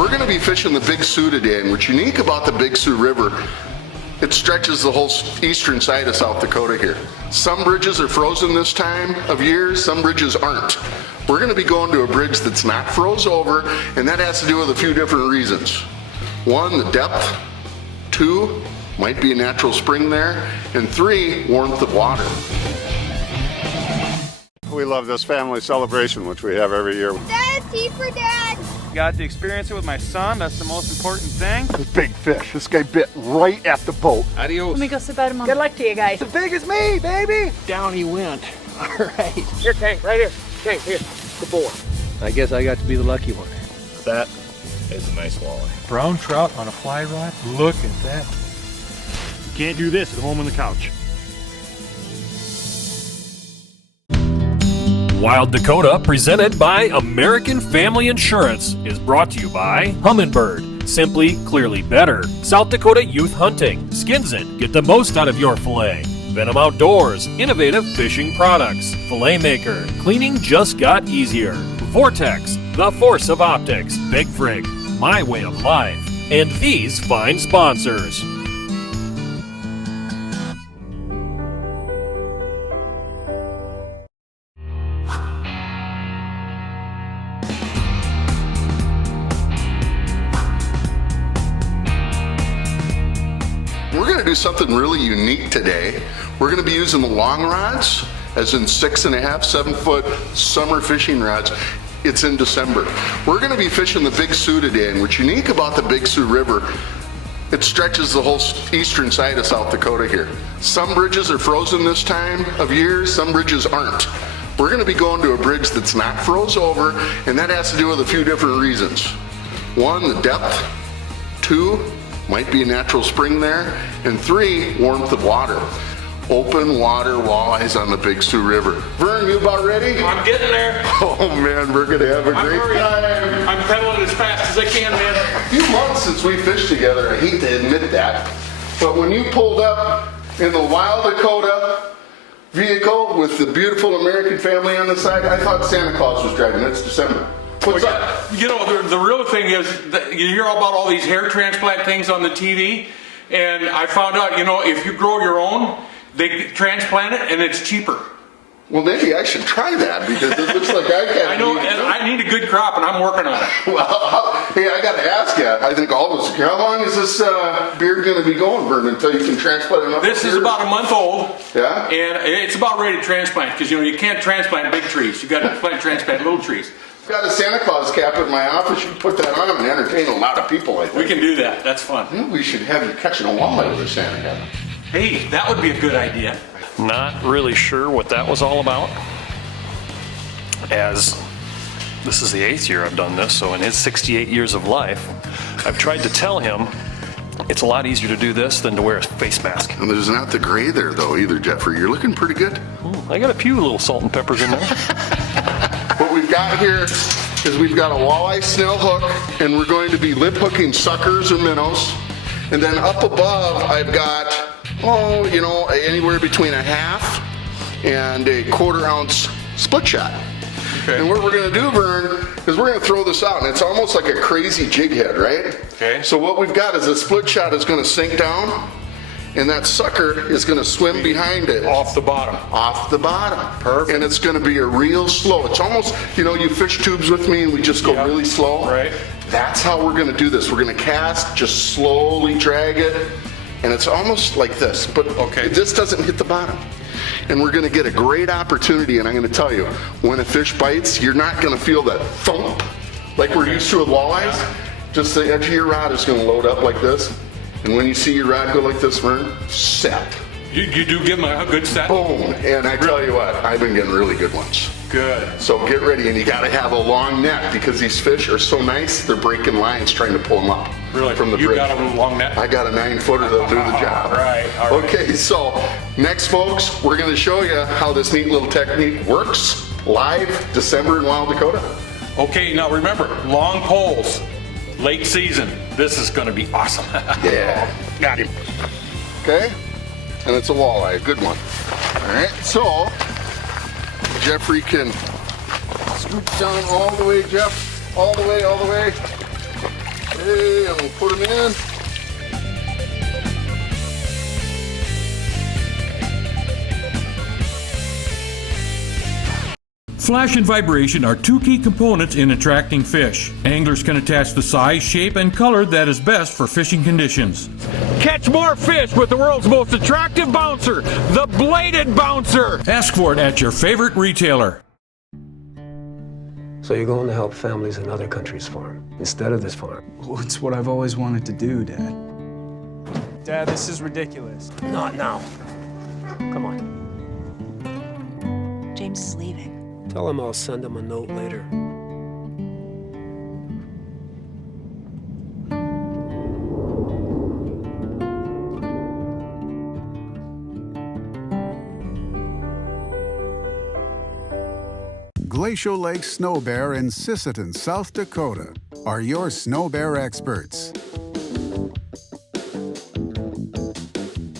We're going to be fishing the Big Sioux today, and what's unique about the Big Sioux River, it stretches the whole eastern side of South Dakota here. Some bridges are frozen this time of year, some bridges aren't. We're going to be going to a bridge that's not froze over, and that has to do with a few different reasons. One, the depth. Two, might be a natural spring there. And three, warmth of water. We love this family celebration, which we have every year. Dad, tea for Dad. Got to experience it with my son. That's the most important thing. This big fish. This guy bit right at the boat. Adios. Let me go sit by the mom. Good luck to you guys. As big as me, baby. Down he went. All right. Here, Tank, right here. Tank, here. Good boy. I guess I got to be the lucky one. That is a nice walleye. Brown trout on a fly rod. Look at that. You can't do this at home on the couch. Wild Dakota, presented by American Family Insurance, is brought to you by Humminbird, simply, clearly better. South Dakota Youth Hunting, Skinsin, get the most out of your fillet. Venom Outdoors, innovative fishing products. Fillet Maker, cleaning just got easier. Vortex, the force of optics. Big Frig, my way of life. And these fine sponsors. We're going to do something really unique today. We're going to be using the long rods, as in 6.5, 7 foot summer fishing rods. It's in December. We're going to be fishing the Big Sioux today, and what's unique about the Big Sioux River, it stretches the whole eastern side of South Dakota here. Some bridges are frozen this time of year, some bridges aren't. We're going to be going to a bridge that's not froze over, and that has to do with a few different reasons. One, the depth. Two, might be a natural spring there. And three, warmth of water. Open water walleyes on the Big Sioux River. Vern, you about ready? I'm getting there. Oh man, we're gonna have a great time. I'm pedaling as fast as I can, man. A few months since we fished together, I hate to admit that, but when you pulled up in the Wild Dakota vehicle with the beautiful American family on the side, I thought Santa Claus was driving. It's December. What's up? You know, the real thing is that you hear about all these hair transplant things on the TV, and I found out, you know, if you grow your own, they transplant it and it's cheaper. Well, maybe I should try that because it looks like I can't. I know, and I need a good crop, and I'm working on it. Well, hey, I got to ask you. I think all of us. How long is this beard going to be going, Vern, until you can transplant enough? This is about a month old. Yeah. And it's about ready to transplant because you know you can't transplant big trees. You got to transplant little trees. I've got a Santa Claus cap in my office. You can put that on and entertain a lot of people. I think we can do that. That's fun. Maybe we should have you catching a walleye with a Santa cap. Hey, that would be a good idea. Not really sure what that was all about, as this is the 8th year I've done this, so in his 68 years of life, I've tried to tell him it's a lot easier to do this than to wear a face mask. And there's not the gray there though either, Jeffrey. You're looking pretty good. I got a few little salt and peppers in there. What we've got here is we've got a walleye snail hook, and we're going to be lip hooking suckers or minnows. And then up above, I've got, oh, you know, anywhere between a half and a 1/4 ounce split shot. Okay. And what we're going to do, Vern, is we're going to throw this out, and it's almost like a crazy jig head, right? Okay. So what we've got is a split shot is going to sink down, and that sucker is going to swim behind it. Off the bottom. Off the bottom. Perfect. And it's going to be a real slow. It's almost, you know, you fish tubes with me and we just go really slow. Right. That's how we're going to do this. We're going to cast, just slowly drag it, and it's almost like this, but this doesn't hit the bottom. And we're going to get a great opportunity, and I'm going to tell you, when a fish bites, you're not going to feel that thump like we're used to with walleyes. Yeah. Just the edge of your rod is going to load up like this. And when you see your rod go like this, Vern, set. You do give them a good set? Boom. And I tell you what, I've been getting really good ones. Good. So get ready, and you got to have a long net because these fish are so nice, they're breaking lines trying to pull them up from the bridge. You got a long net? I got a 9-footer that'll do the job. All right. Okay, so next, folks, we're going to show you how this neat little technique works live December in Wild Dakota. Okay, now remember, long poles, late season. This is going to be awesome. Yeah. Got him. Okay, and it's a walleye, a good one. All right, so Jeffrey can scoop down all the way, Jeff, all the way. Okay, and we'll put them in. Flash and vibration are two key components in attracting fish. Anglers can attach the size, shape, and color that is best for fishing conditions. Catch more fish with the world's most attractive bouncer, the bladed bouncer. Ask for it at your favorite retailer. So you're going to help families in other countries farm instead of this farm? Well, it's what I've always wanted to do, Dad. Dad, this is ridiculous. Not now. Come on. James is leaving. Tell him I'll send him a note later. Glacial Lake Snow Bear in Sisseton, South Dakota, are your snow bear experts.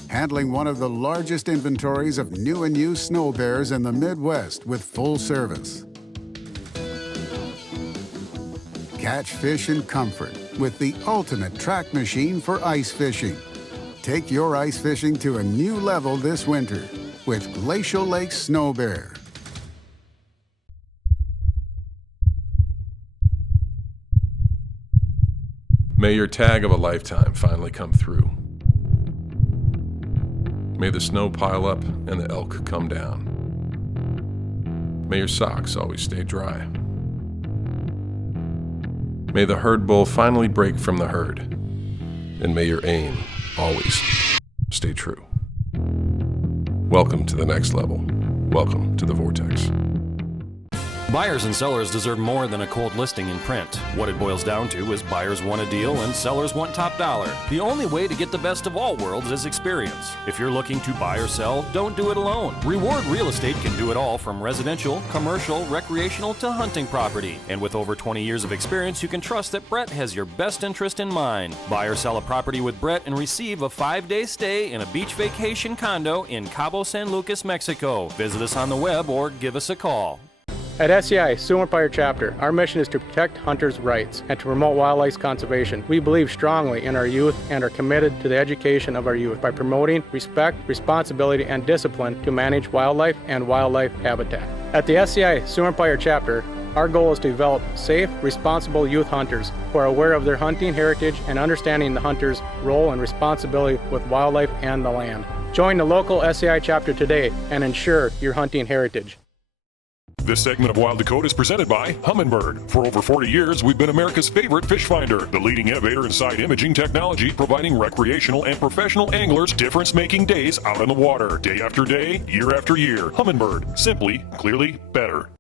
Handling one of the largest inventories of new and used snow bears in the Midwest with full service. Catch fish in comfort with the ultimate track machine for ice fishing. Take your ice fishing to a new level this winter with Glacial Lake Snow Bear. May your tag of a lifetime finally come through. May the snow pile up and the elk come down. May your socks always stay dry. May the herd bull finally break from the herd. And may your aim always stay true. Welcome to the next level. Welcome to the Vortex. Buyers and sellers deserve more than a cold listing in print. What it boils down to is buyers want a deal and sellers want top dollar. The only way to get the best of all worlds is experience. If you're looking to buy or sell, don't do it alone. Reward Real Estate can do it all, from residential, commercial, recreational to hunting property. And with over 20 years of experience, you can trust that Brett has your best interest in mind. Buy or sell a property with Brett and receive a 5-day stay in a beach vacation condo in Cabo San Lucas, Mexico. Visit us on the web or give us a call. At SCI Sioux Empire Chapter, our mission is to protect hunters' rights and to promote wildlife conservation. We believe strongly in our youth and are committed to the education of our youth by promoting respect, responsibility, and discipline to manage wildlife and wildlife habitat. At the SCI Sioux Empire Chapter, our goal is to develop safe, responsible youth hunters who are aware of their hunting heritage and understanding the hunter's role and responsibility with wildlife and the land. Join the local SCI chapter today and ensure your hunting heritage. This segment of Wild Dakota is presented by Humminbird. For over 40 years, we've been America's favorite fish finder, the leading innovator in side imaging technology, providing recreational and professional anglers difference-making days out on the water, day after day, year after year. Humminbird, simply, clearly better.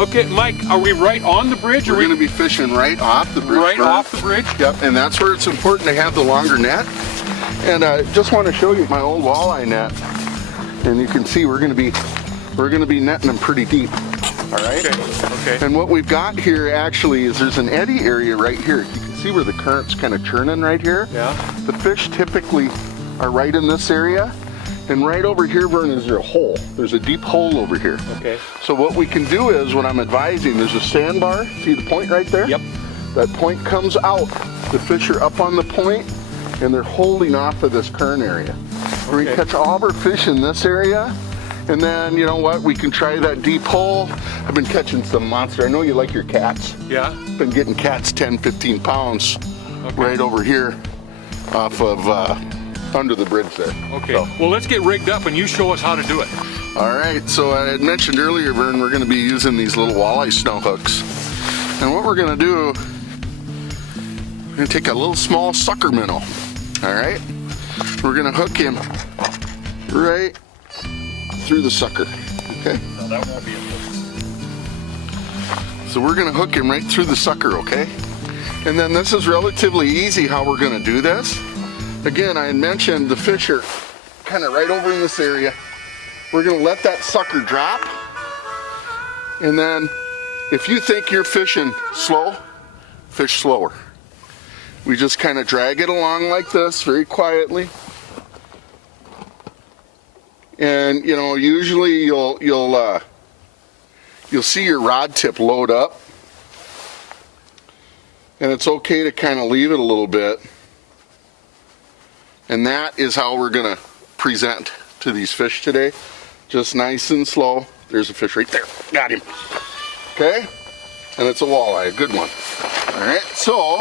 Okay, Mike, are we right on the bridge? We're going to be fishing right off the bridge. Right off the bridge? Yep, and that's where it's important to have the longer net. And I just want to show you my old walleye net. And you can see we're going to be netting them pretty deep. All right? Okay. And what we've got here actually is there's an eddy area right here. You can see where the current's kind of churning right here. Yeah. The fish typically are right in this area. And right over here, Vern, is there a hole. There's a deep hole over here. Okay. So what we can do is, what I'm advising, there's a sandbar. See the point right there? Yep. That point comes out. The fish are up on the point, and they're holding off of this current area. Okay. We catch all of our fish in this area, and then, you know what, we can try that deep hole. I've been catching some monster. I know you like your cats. Yeah. Been getting cats 10, 15 pounds right over here off of under the bridge there. Okay, so. Well, let's get rigged up and you show us how to do it. All right, so I had mentioned earlier, Vern, we're going to be using these little walleye snow hooks. And what we're going to do, we're going to take a little small sucker minnow, all right? We're going to hook him right through the sucker, okay? No, that won't be a So we're going to hook him right through the sucker, okay? And then this is relatively easy how we're going to do this. Again, I had mentioned the fish are kind of right over in this area. We're going to let that sucker drop, And then if you think you're fishing slow, fish slower. We just kind of drag it along like this very quietly. And you know, usually you'll see your rod tip load up. And it's okay to kind of leave it a little bit. And that is how we're gonna present to these fish today. Just nice and slow. There's a fish right there. Got him. Okay? And it's a walleye, a good one. All right, so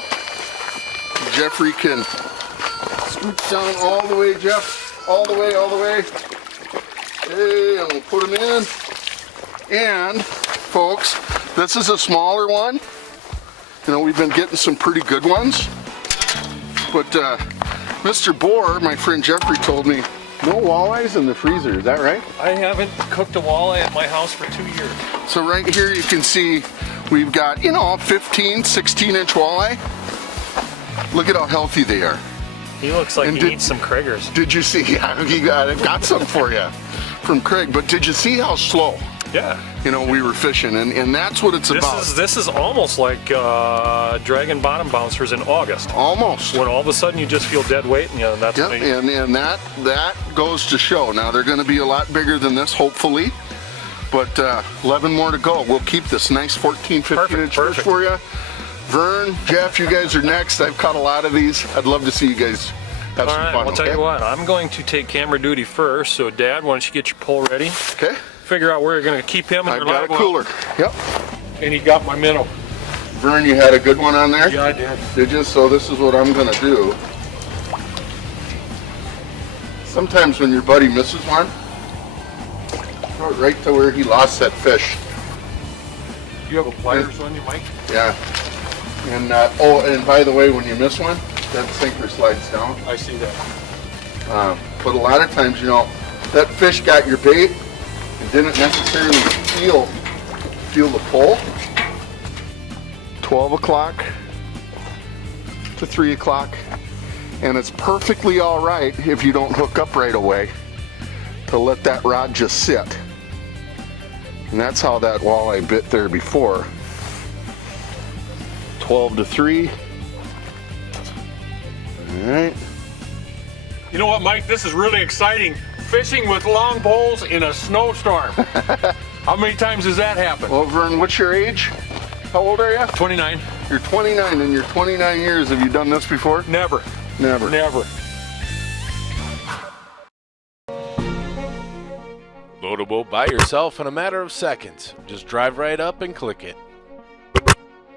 Jeffrey can scooch down all the way, Jeff. All the way, all the way. Okay, and we'll put him in. And, folks, this is a smaller one. You know, we've been getting some pretty good ones. But Mr. Bohr, my friend Jeffrey, told me, no walleyes in the freezer. Is that right? I haven't cooked a walleye at my house for 2 years. So right here you can see we've got, you know, 15, 16-inch walleye. Look at how healthy they are. He looks like he needs some Craigers. Did you see? Yeah, I've got some for you from Craig. But did you see how slow? Yeah. You know, we were fishing, and that's what it's about. This is almost like dragging bottom bouncers in August. Almost. When all of a sudden you just feel dead weight, and that's yep, and that goes to show. Now they're going to be a lot bigger than this, hopefully. But 11 more to go. We'll keep this nice 14, 15-inch fish for you. Vern, Jeff, you guys are next. I've caught a lot of these. I'd love to see you guys have some fun. I'll tell you what. I'm going to take camera duty first. So, Dad, why don't you get your pole ready? Okay. Figure out where you're going to keep him. I've got a cooler. Yep. And he got my minnow. Vern, you had a good one on there? Yeah, I did. Did you? So this is what I'm going to do. Sometimes when your buddy misses one, throw it right to where he lost that fish. Do you have a pliers on you, Mike? Yeah. And oh, and by the way, when you miss one, that sinker slides down. I see that. But a lot of times, you know, that fish got your bait and didn't necessarily feel the pull. 12 o'clock to 3 o'clock, and it's perfectly all right if you don't hook up right away to let that rod just sit. And that's how that walleye bit there before. 12 to 3. All right. You know what, Mike? This is really exciting. Fishing with long poles in a snowstorm. How many times has that happened? Well, Vern, what's your age? How old are you? 29. You're 29. In your 29 years, have you done this before? Never. Never. Never. Load a boat by yourself in a matter of seconds. Just drive right up and click it.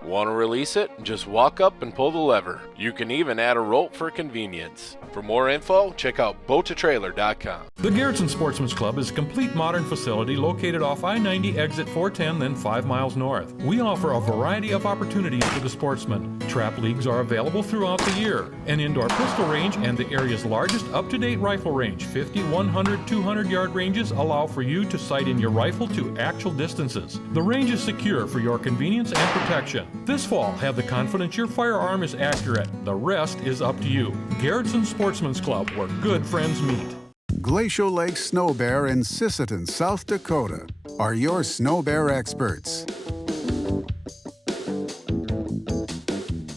Want to release it? Just walk up and pull the lever. You can even add a rope for convenience. For more info, check out boat2trailer.com. The Garrettson Sportsman's Club is a complete modern facility located off I-90 exit 410, then 5 miles north. We offer a variety of opportunities for the sportsman. Trap leagues are available throughout the year. An indoor pistol range and the area's largest up-to-date rifle range, 50, 100, 200-yard ranges allow for you to sight in your rifle to actual distances. The range is secure for your convenience and protection. This fall, have the confidence your firearm is accurate. The rest is up to you. Garrettson Sportsman's Club, where good friends meet. Glacial Lake Snow Bear in Sisseton, South Dakota, are your snow bear experts.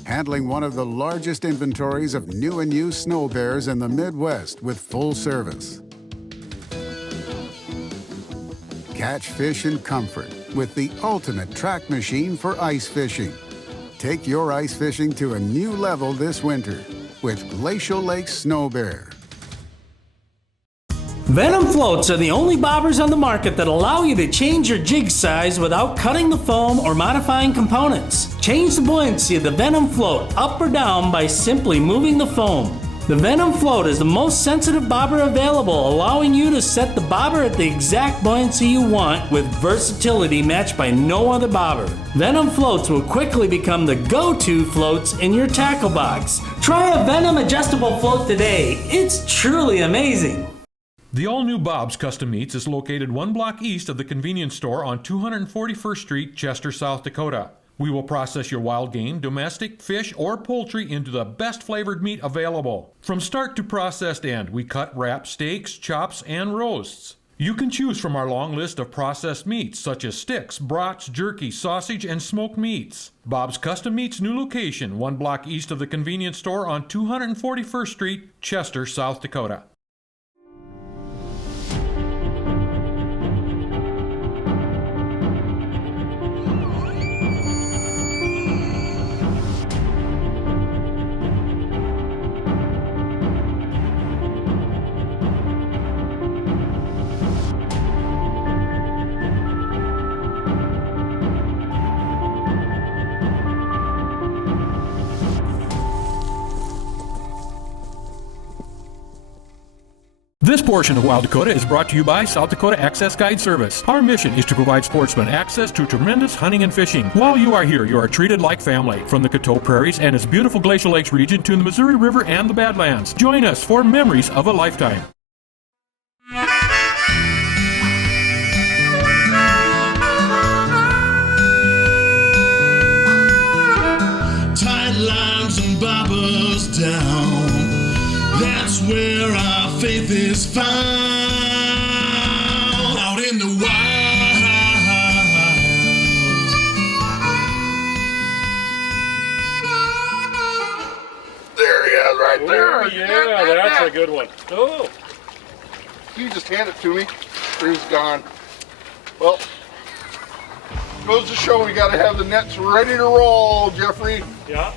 Handling one of the largest inventories of new and used snow bears in the Midwest with full service. Catch fish in comfort with the ultimate track machine for ice fishing. Take your ice fishing to a new level this winter with Glacial Lake Snow Bear. Venom floats are the only bobbers on the market that allow you to change your jig size without cutting the foam or modifying components. Change the buoyancy of the Venom float up or down by simply moving the foam. The Venom float is the most sensitive bobber available, allowing you to set the bobber at the exact buoyancy you want with versatility matched by no other bobber. Venom floats will quickly become the go-to floats in your tackle box. Try a Venom adjustable float today. It's truly amazing. The all-new Bob's Custom Meats is located 1 block east of the convenience store on 241st Street, Chester, South Dakota. We will process your wild game, domestic, fish, or poultry into the best flavored meat available. From start to processed end, we cut, wrap, steaks, chops, and roasts. You can choose from our long list of processed meats such as sticks, brats, jerky, sausage, and smoked meats. Bob's Custom Meats new location, 1 block east of the convenience store on 241st Street, Chester, South Dakota. This portion of Wild Dakota is brought to you by South Dakota Access Guide Service. Our mission is to provide sportsmen access to tremendous hunting and fishing. While you are here, you are treated like family. From the Coteau Prairies and its beautiful Glacial Lakes region to the Missouri River and the Badlands. Join us for memories of a lifetime. Tight lines and bobbers down. That's where our faith is found. Out in the wild. There he is, right there. Oh, yeah, that's a good one. Oh. You just hand it to me, or he's gone. Well, goes to show we got to have the nets ready to roll, Jeffrey. Yeah.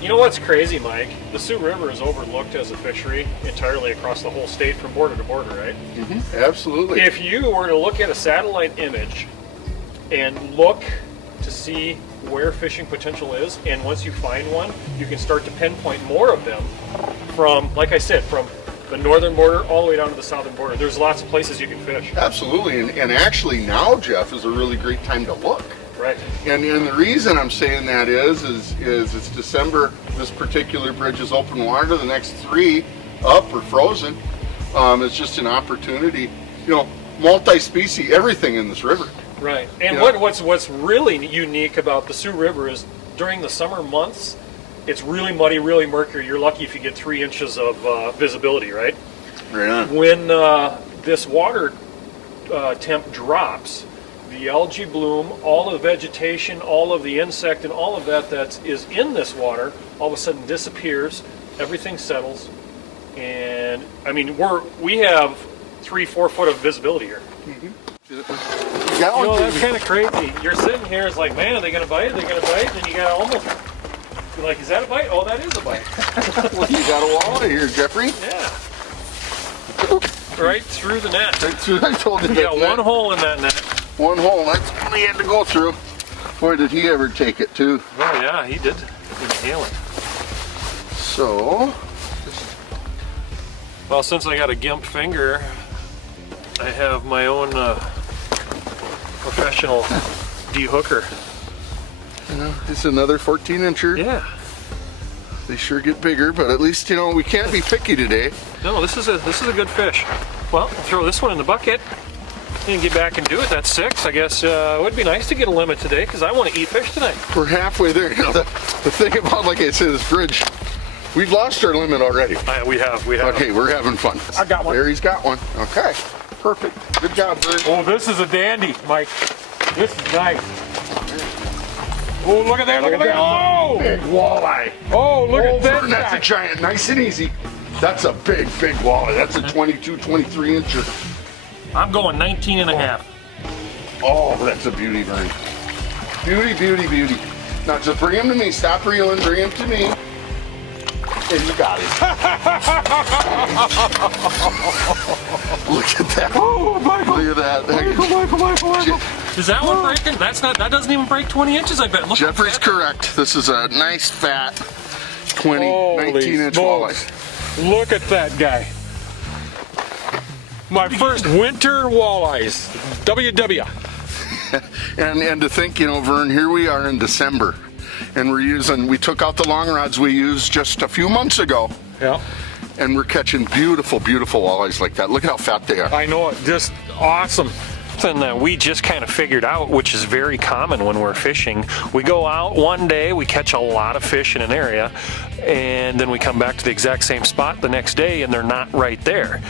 You know what's crazy, Mike? The Sioux River is overlooked as a fishery entirely across the whole state from border to border, right? Mm-hmm. Absolutely. If you were to look at a satellite image and look to see where fishing potential is, and once you find one, you can start to pinpoint more of them from, like I said, from the northern border all the way down to the southern border. There's lots of places you can fish. Absolutely, and actually now, Jeff, is a really great time to look. Right. And the reason I'm saying that is it's December. This particular bridge is open water. The next 3 up or frozen. It's just an opportunity. You know, multi-species, everything in this river. Right. And what's really unique about the Sioux River is during the summer months, it's really muddy, really murky. You're lucky if you get 3 inches of visibility, right? Right on. When this water temp drops, the algae bloom, all of the vegetation, all of the insect, and all of that is in this water, all of a sudden disappears. Everything settles, and I mean we have 3-4 foot of visibility here. Mm-hmm. You know, that's kind of crazy. You're sitting here, it's like, man, are they gonna bite? Are they gonna bite? And you gotta almost, you're like, is that a bite? Oh, that is a bite. Well, you got a walleye here, Jeffrey. Yeah. Right through the net. Right through. I told you that. You got one hole in that net. One hole. That's all he had to go through. Boy, did he ever take it too. Oh yeah, he did. Inhale it. So. Well, since I got a gimp finger, I have my own professional de-hooker. You know, it's another 14-incher. Yeah. They sure get bigger, but at least, you know, we can't be picky today. No, this is a good fish. Well, I'll throw this one in the bucket and get back and do it. That's 6. I guess it would be nice to get a limit today because I want to eat fish tonight. We're halfway there. You know, the thing about, like I said, this bridge, we've lost our limit already. We have. Okay, we're having fun. I got one. There, he's got one. Okay, perfect. Good job, Bert. Oh, this is a dandy, Mike. This is nice. Oh, look at that, look at that. Oh! Big walleye. Oh, look at that. That's a giant, nice and easy. That's a big walleye. That's a 22, 23-incher. I'm going 19 and a half. Oh, that's a beauty, Vern. Beauty, beauty, beauty. Now just bring him to me. Stop reeling, bring him to me. And you got it. Look at that. Oh, Michael. Look at that. Michael. Is that one breaking? That doesn't even break 20 inches, I bet. Look, Jeffrey's correct. This is a nice, fat, 19-inch walleye. Look at that guy. My first winter walleyes. WW. And to think, you know, Vern, here we are in December, and we took out the long rods we used just a few months ago. Yeah. And we're catching beautiful, beautiful walleyes like that. Look at how fat they are. I know it. Just awesome. Something that we just kind of figured out, which is very common when we're fishing. We go out one day, we catch a lot of fish in an area, and then we come back to the exact same spot the next day and they're not right there.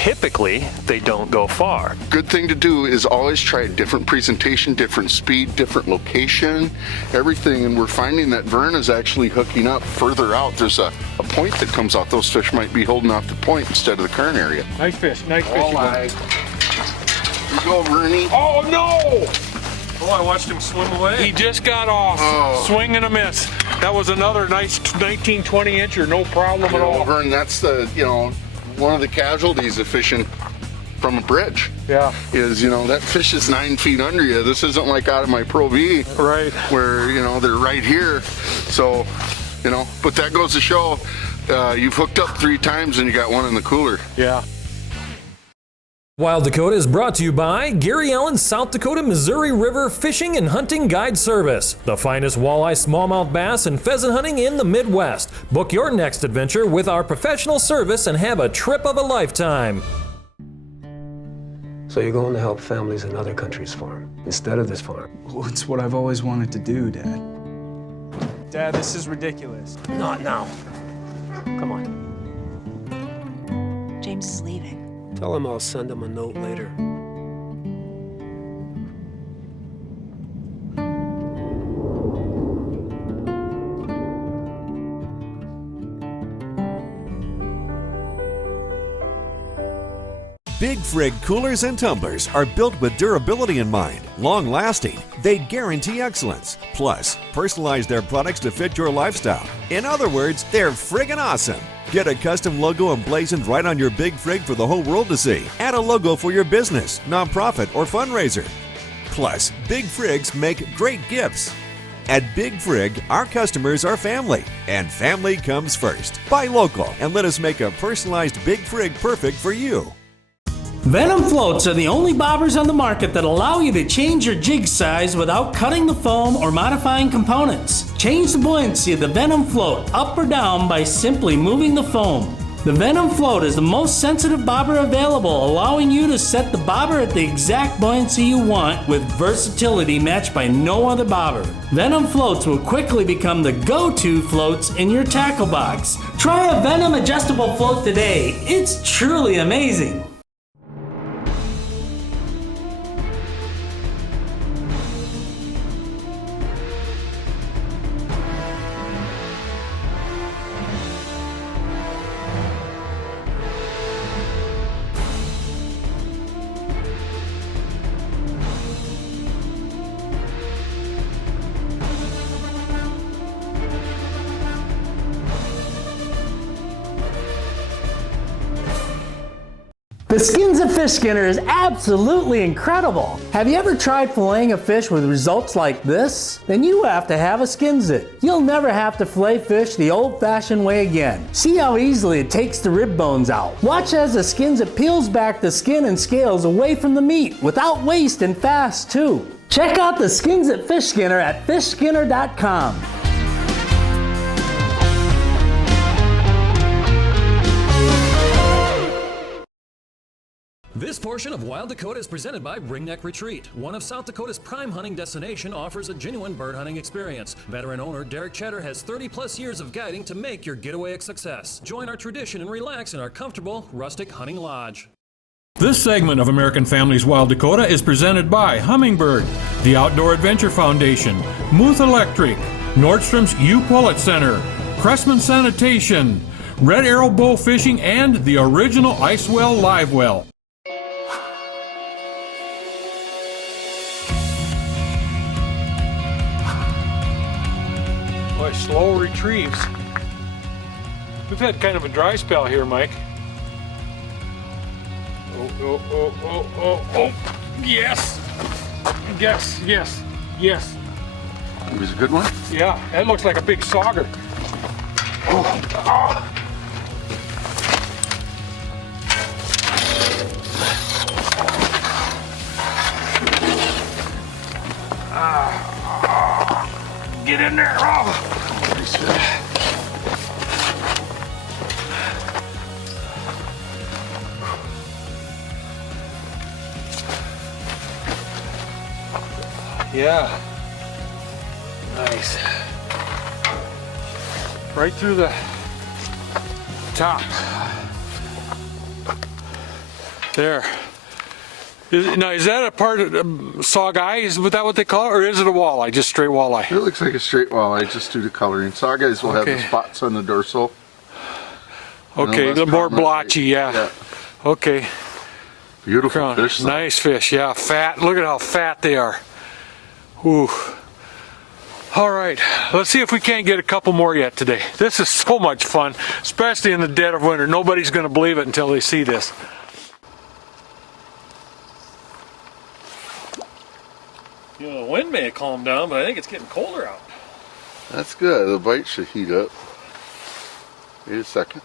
typically they don't go far. Good thing to do is always try a different presentation, different speed, different location, everything. And we're finding that Vern is actually hooking up further out. There's a point that comes out. Those fish might be holding off the point instead of the current area. Nice fish, nice fish. Walleye. Here you go, Vernie. Oh no! Oh, I watched him swim away. He just got off. Oh. Swing and a miss. That was another nice 19, 20 incher, no problem at all. Vern, that's the, one of the casualties of fishing from a bridge. Yeah. Is, that fish is 9 feet under you. This isn't like out of my Pro V. Right. Where, they're right here. So, but that goes to show you've hooked up 3 times and you got one in the cooler. Yeah. Wild Dakota is brought to you by Gary Allen South Dakota Missouri River Fishing and Hunting Guide Service, the finest walleye, smallmouth bass, and pheasant hunting in the Midwest. Book your next adventure with our professional service and have a trip of a lifetime. So you're going to help families in other countries farm instead of this farm. Well, it's what I've always wanted to do, Dad. Dad, this is ridiculous. Not now. Come on. James is leaving. Tell him I'll send him a note later. Big Frig coolers and tumblers are built with durability in mind, long-lasting. They guarantee excellence. Plus, personalize their products to fit your lifestyle. In other words, they're friggin' awesome. Get a custom logo emblazoned right on your Big Frig for the whole world to see. Add a logo for your business, nonprofit, or fundraiser. Plus, Big Frigs make great gifts. At Big Frig, our customers are family, and family comes first. Buy local and let us make a personalized Big Frig perfect for you. Venom floats are the only bobbers on the market that allow you to change your jig size without cutting the foam or modifying components. Change the buoyancy of the Venom float up or down by simply moving the foam. The Venom float is the most sensitive bobber available, allowing you to set the bobber at the exact buoyancy you want with versatility matched by no other bobber. Venom floats will quickly become the go-to floats in your tackle box. Try a Venom adjustable float today. It's truly amazing. The Skins of Fish Skinner is absolutely incredible. Have you ever tried filleting a fish with results like this? Then you have to have a Skins It. You'll never have to fillet fish the old-fashioned way again. See how easily it takes the rib bones out. Watch as the Skins It peels back the skin and scales away from the meat without waste and fast too. Check out the Skins It Fish Skinner at fishskinner.com. This portion of Wild Dakota is presented by Ringneck Retreat. One of South Dakota's prime hunting destination offers a genuine bird hunting experience. Veteran owner Derek Cheddar has 30-plus years of guiding to make your getaway a success. Join our tradition and relax in our comfortable, rustic hunting lodge. This segment of American Families Wild Dakota is presented by Hummingbird, the Outdoor Adventure Foundation, Muth Electric, Nordstrom's U-Pullet Center, Cressman Sanitation, Red Arrow Bow Fishing, and the original Icewell Live Well. Boy, slow retrieves. We've had kind of a dry spell here, Mike. Oh. Yes. Yes. It was a good one? Yeah, that looks like a big sauger. Get in there. Yeah. Nice. Right through the top. There. Now, is that a part of sawguy? Is that what they call it? Or is it a walleye? Just straight walleye? It looks like a straight walleye just due to coloring. Sawguys will have the spots on the dorsal. Okay, the more blotchy, yeah. Okay. Beautiful fish. Nice fish, yeah. Fat. Look at how fat they are. Ooh. All right, let's see if we can't get a couple more yet today. This is so much fun, especially in the dead of winter. Nobody's going to believe it until they see this. You know, the wind may have calmed down, but I think it's getting colder out. That's good. The bite should heat up. Wait a second.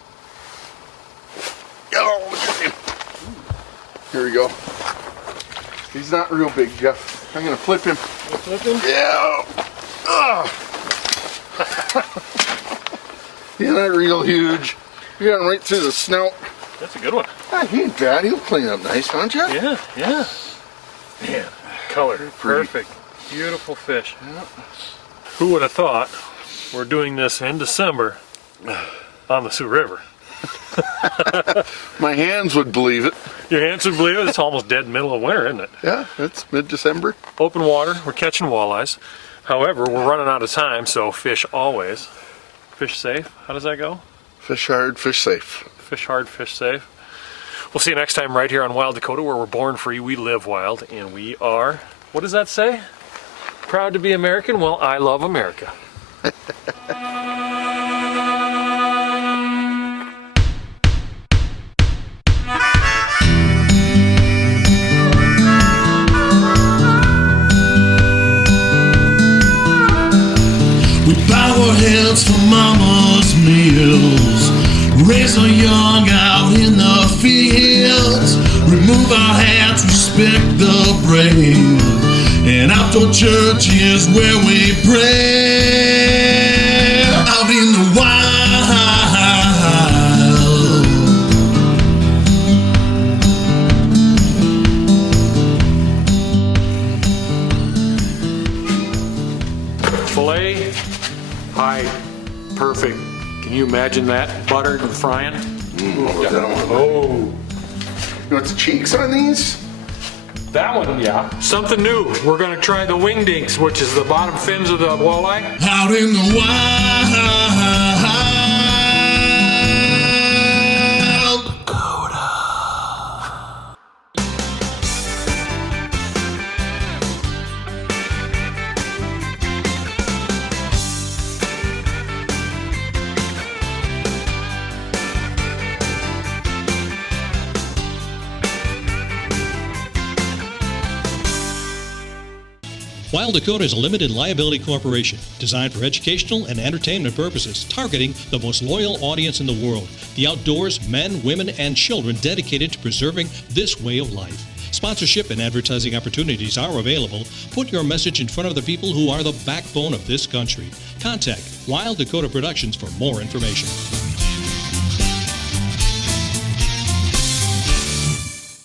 Oh, look at him. Here we go. He's not real big, Jeff. I'm going to flip him. Flip him? Yeah. He's not real huge. You got him right through the snout. That's a good one. He ain't bad. He'll clean up nice, don't you? Yeah, yeah. Man, color, perfect. Beautiful fish. Yeah. Who would have thought we're doing this in December on the Sioux River? My hands would believe it. Your hands would believe it? It's almost dead middle of winter, isn't it? Yeah, it's mid-December. Open water, we're catching walleyes. However, we're running out of time, so fish always. Fish safe, how does that go? Fish hard, fish safe. Fish hard, fish safe. We'll see you next time right here on Wild Dakota, where we're born free, we live wild, and we are, what does that say? Proud to be American? Well, I love America. We bow our heads for mama's meals, raise our young out in the fields, remove our hats, respect the brave, and outdoor church is where we pray. Out in the wild, Filet, pie, perfect. Can you imagine that? Buttered and frying? Oh. You want the cheeks on these? That one, yeah. Something new. We're going to try the wingdings, which is the bottom fins of the walleye. out in the wild. Wild Dakota is a limited liability corporation designed for educational and entertainment purposes, targeting the most loyal audience in the world, the outdoors, men, women, and children dedicated to preserving this way of life. Sponsorship and advertising opportunities are available. Put your message in front of the people who are the backbone of this country. Contact Wild Dakota Productions for more information.